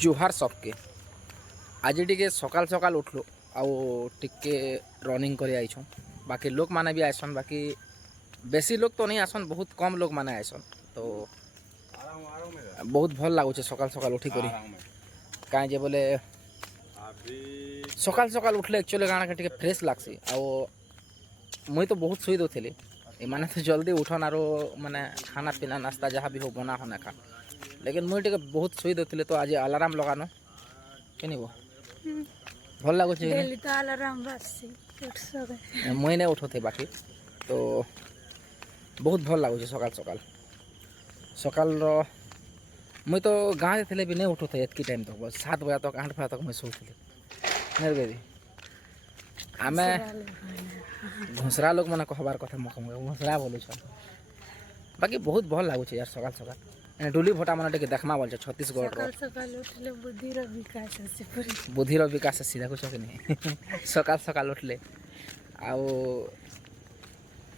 जुहार सबके आज टे सकाल सकाल उठलु आउ टिके रनिंग कर आइछन। बाकी लोक माने भी आइसन, बाकी बेसी लोग तो नहीं आसन, बहुत कम लोग माने आइसन। तो बहुत भल लगुच सकाल सकाल उठी करी कहीं जे बोले सकाल सकाल उठले एक्चुअली गाना के टिके फ्रेश लागसी। आउ मुई तो बहुत शुई दौली एमाने तो जल्दी उठन आरो माने खाना पीना नाश्ता जहाँ भी हो बना होना खा, लेकिन मुई टे बहुत शुई दौली। तो आज अलार्म लगानो कि भल लगुच मुई नहीं उठोते बाकी तो बहुत भल लगुच सकाल सकाल सकाल मुई तो गाँव थे भी नहीं उठोते एतकी टाइम तक, बस 7 बजे तक 8 बजे तक मुझे सोती नहीं बेबी। आम घुसरा लोग मैंने कहबार कथा मक घुसरा बोलू बाकी बहुत भल लगुच यार सकाल सकाल डुली भटा मैंने देखमा बोल छत्तीसगढ़ बुद्धिर विकास आसी देखुच कि नहीं सकाल सकाल उठले आउ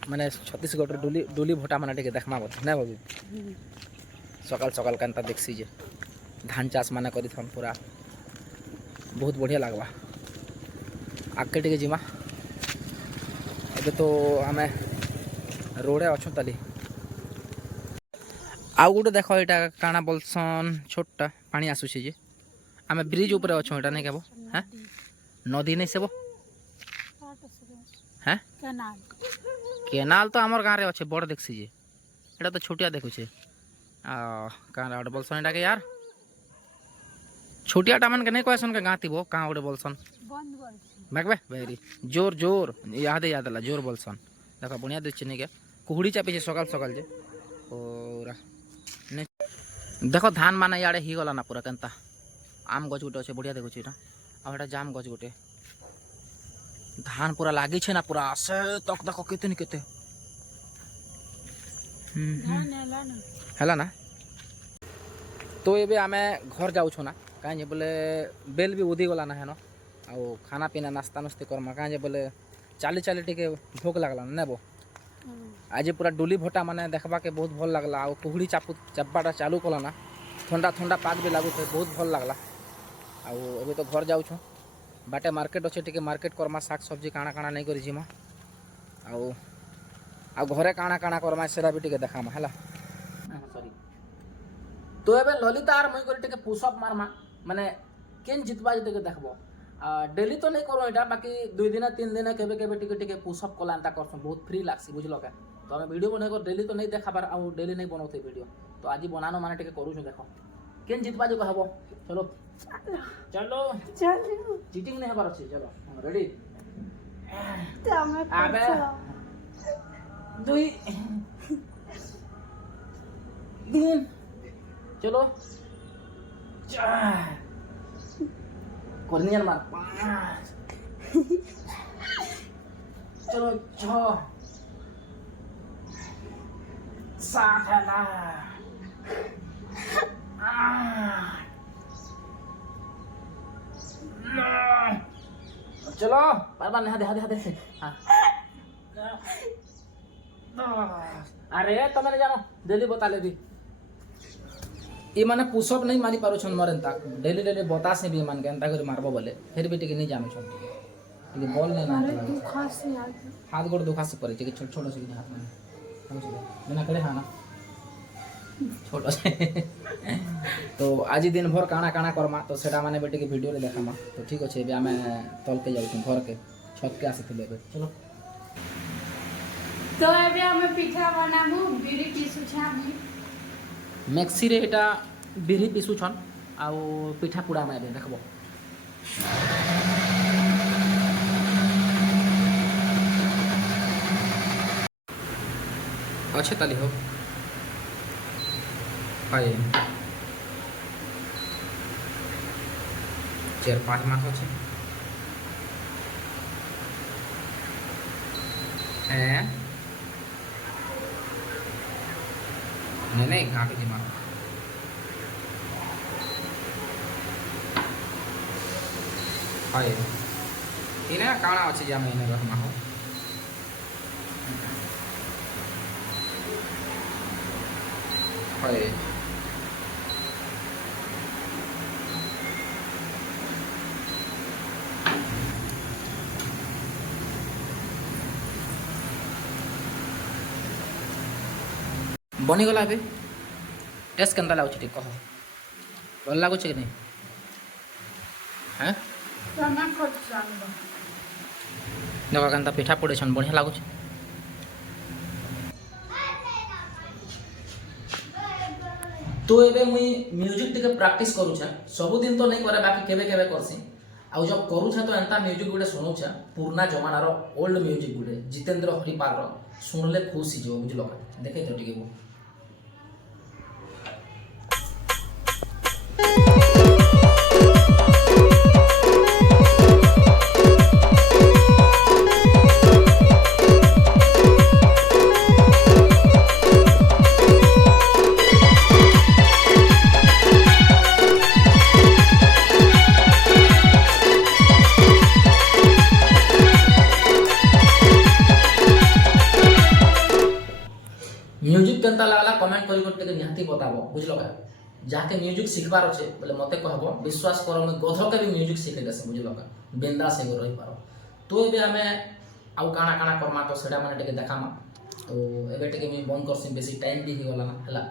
माने छत्तीसगढ़ डुली भटा मैंने देखमा बोल ना भाभी सकाल सकाल केनता देखसी जे धान चाष माने करी थन पूरा बहुत बढ़िया लगवा। आगे टे जिमा ए तो आम रोडे अच्छु ताली आउ गोटे देख यहाँ काଣା बोलसन छोटा पानी आसूसी जे आम ब्रिज ऊपर अच्छु यहाँ नहीं कहब हाँ नदी नहीं सेब हाँ केनाल तो आमर गाँव में अच्छे बड़ देखसी जे एटा तो छोटिया देखुचे कहाँ गोटे बोलसन यहाँ के यार छोटियाटा मन के नहीं कहसन के गाँ थी कहाँ गोटे बोलसन मैगबे बेरी जोर जोर याद ला जोर बोलसन देख बुनिया दे चिनी के कुहुड़ी चापी सकाल सकाल जे पूरा देख धान मान इे ही गला ना पूरा केनता आम गज गोटे अच्छे बढ़िया देखुचे यहाँ जाम गज गोटे धान पूरा लगी छे ना पूरा से तक देख केते केते है ना। तो ये आम घर जाऊँ ना कहीं बोले बेल भी उदी गला ना है ना आउ खाना पीना नाश्ता नुस्ती करमा कहीं बोले चाली चाली टे भोक लगला नेबो आज पूरा डुली भटा माने देखबा के बहुत भल लगला आउ कुहुड़ी चापाटा चालू कला ना ठंडा ठंडा पाग भी लागू थे बहुत भल लगला। आउ अभी तो घर जाऊँ बाटे मार्केट अच्छे टे मार्केट करमा शाक सब्जी काଣା काଣା नहीं करी जिमा आउ घरे काଣା काଣା करमा सेरा भी टे देखामा है सॉरी। तो ये ललिता आर मुई टे पुशअप मारमा माने केन जितबा टे देखबो डेली तो नहीं करो यहाँ बाकी 2 दिन 3 दिन केबे केबे टिके पुशअप कला एंता करसुँ बहुत फ्री लागसी बुझल क्या। तो आम वीडियो बने डेली तो नहीं देखाबार आउ डेली नहीं बनाते वीडियो तो आज बनानो माने टिके करूँ देख केन जितबा जो कहब चलो चलो चीटिंग नहीं हबार अच्छे चलो रेडी आबे 2 3 चलो करनी मार 5 चलो 6 7 है ना 8 9 चलो बार बार हाथे हाँ अरे तुम नहीं जानो डेली बता ले भी ये माने पुशअप नहीं मारी पारो छन मरन तक डेली डेली बता से भी मान के एंता कर मारबो बोले फिर भी टिके नहीं जामे छन टिके बॉल नहीं ना हाथ गोड़ दुखा से पड़े टिके छोट छोट से हाथ में समझ बिना करे हां ना छोट से तो आज दिन भर काना काना करमा तो सेटा माने बेटे के वीडियो रे देखामा तो ठीक अछि बे हमें तल के जाउ घर के छत के आसे थे चलो। तो अबे हमें पिठा बनामु बिरी पिसु छामी मैक्सी रे एटा बिरी पिसु छन आउ पिठा पुड़ा में देखबो अच्छे ताली हो हाय 4-5 मास अच्छे नहीं घा के जिमा हाय इना काଣା अच्छे जे इने रहमा हो हाय बनीगला भी टेस्ट केन्ता लाଗୁଛି ଟିକେ କହ ଭଲ ଲାଗୁଛି କି ନାହିଁ हैं चना खच्चा देखो केन्ता पिठा पड़ेछन बढ़िया लाଗୁଛି तो एबे मुई म्यूजिक टिके प्रैक्टिस करूछा सब दिन तो नहीं करे बाकी केबे केबे करसी आउ जब करूछा तो एंता म्यूजिक गुडे सुनुछा पुराना जमाना रो ओल्ड म्यूजिक गुडे जितेंद्र हरिपाल रो सुनले खुश ही जो बुझलो का देखे तो टिके वो म्यूजिक केनता लागला कमेंट करी कर टिके निहाती बताबो बुझलो का जाके म्यूजिक सिखबार अछि बोले मते कहबो विश्वास करो मैं गधो के भी म्यूजिक सिखे देसे बुझलो का बिंदास से रही पारो तो एबे हमें आउ काना काना करमा तो सेडा माने टिके देखामा तो एबे टिके मी बंद करसी बेसी टाइम भी गला ना हला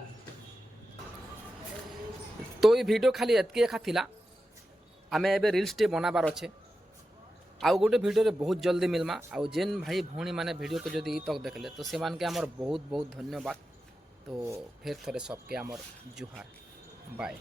तो ये वीडियो खाली एतके खातिला आमे एबे रील्स टे बनाबार अछि आउ गोटे वीडियो रे बहुत जल्दी मिलमा आउ जेन भाई भौणी माने वीडियो को जदि तक देखले तो से मान के हमर बहुत बहुत धन्यवाद तो फिर थोड़े सबके हमर जुहार बाय।